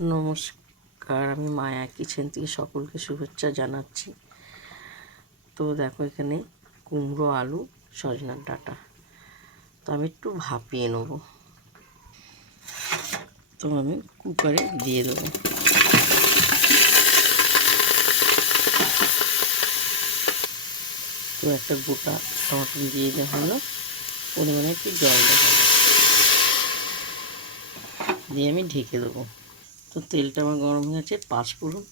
নমস্কার, আমি মায়া কিচেন থেকে সকলকে শুভেচ্ছা জানাচ্ছি। তো দেখো, এখানে কুমড়ো, আলু, সজনার ডাঁটা। তো আমি একটু ভাপিয়ে নেব। তো আমি কুকারে দিয়ে দেবো। তো একটা গোটা টমেটো দিয়ে দেওয়া হলো, পরিমাণে একটু জল দেওয়া হলো, দিয়ে আমি ঢেকে দেবো। তো তেলটা আমার গরম হয়ে গেছে, পাঁচফোড়ন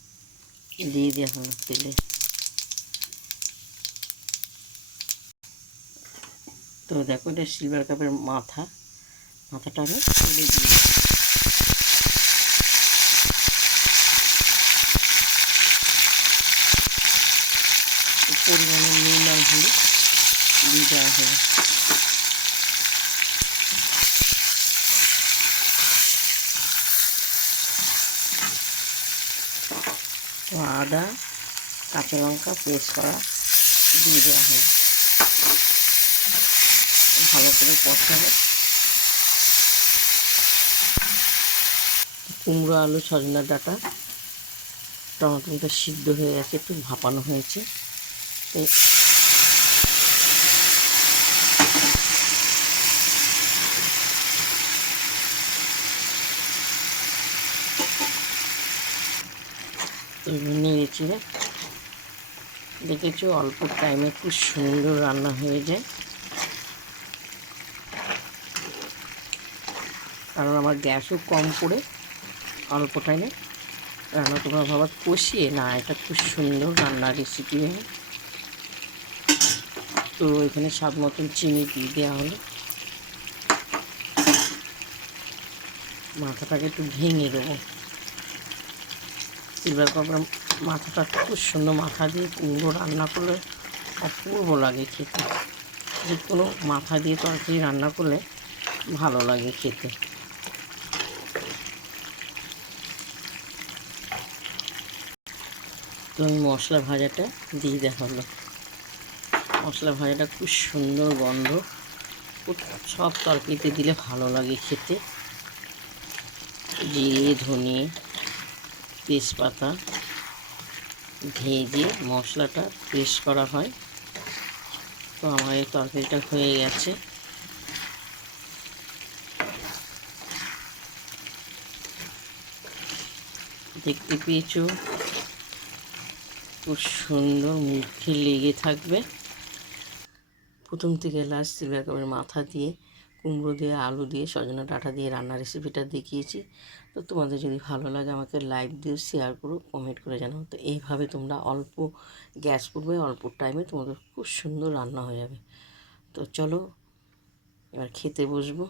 দিয়ে দেওয়া হলো তেলে। তো দেখো, এটা সিলভার কাপের মাথাটা আমি তুলে দিয়ে পরিমাণে নুন আর হলুদ দিয়ে দেওয়া হলো। তো আদা, কাঁচা লঙ্কা পেস্ট করা দিয়ে দেওয়া হলো, ভালো করে কষাবো। কুমড়ো, আলু, সজনার ডাঁটা, টমেটোটা সিদ্ধ হয়ে গেছে, একটু ভাপানো হয়েছে। তো নেড়ে চেড়ে দেখেছো, অল্প টাইমে খুব সুন্দর রান্না হয়ে যায়। কারণ আমার গ্যাসও কম পড়ে অল্প টাইমে রান্না। তোমরা ভাবা কষিয়ে না, এটা খুব সুন্দর রান্নার রেসিপি হয়। তো এখানে স্বাদ মতন চিনি দিয়ে দেওয়া হলো। মাথাটাকে একটু ভেঙে দেবো। সিলভার কাপের মাথাটা খুব সুন্দর, মাথা দিয়ে কুমড়ো রান্না করলে অপূর্ব লাগে খেতে। যে কোনো মাথা দিয়ে তরকারি রান্না করলে ভালো লাগে খেতে। তো আমি মশলা ভাজাটা দিয়ে দেওয়া হলো। মশলা ভাজাটা খুব সুন্দর গন্ধ, সব তরকারিতে দিলে ভালো লাগে খেতে। জিরে, ধনে, তেজপাতা ভেজে মশলাটা পেস্ট করা হয়। তো আমার এই তরকারিটা হয়ে গেছে। দেখতে পেয়েছো, খুব সুন্দর, মুখে লেগে থাকবে। প্রথম থেকে লাস্ট সিলভার কাপের মাথা দিয়ে, কুমড়ো দিয়ে, আলু দিয়ে, সজনা ডাঁটা দিয়ে রান্নার রেসিপিটা দেখিয়েছি। তো তোমাদের যদি ভালো লাগে আমাকে লাইক দিও, শেয়ার করো, কমেন্ট করে জানাও। তো এইভাবে তোমরা অল্প গ্যাস পড়বে, অল্প টাইমে তোমাদের খুব সুন্দর রান্না হয়ে যাবে। তো চলো এবার খেতে বসবো।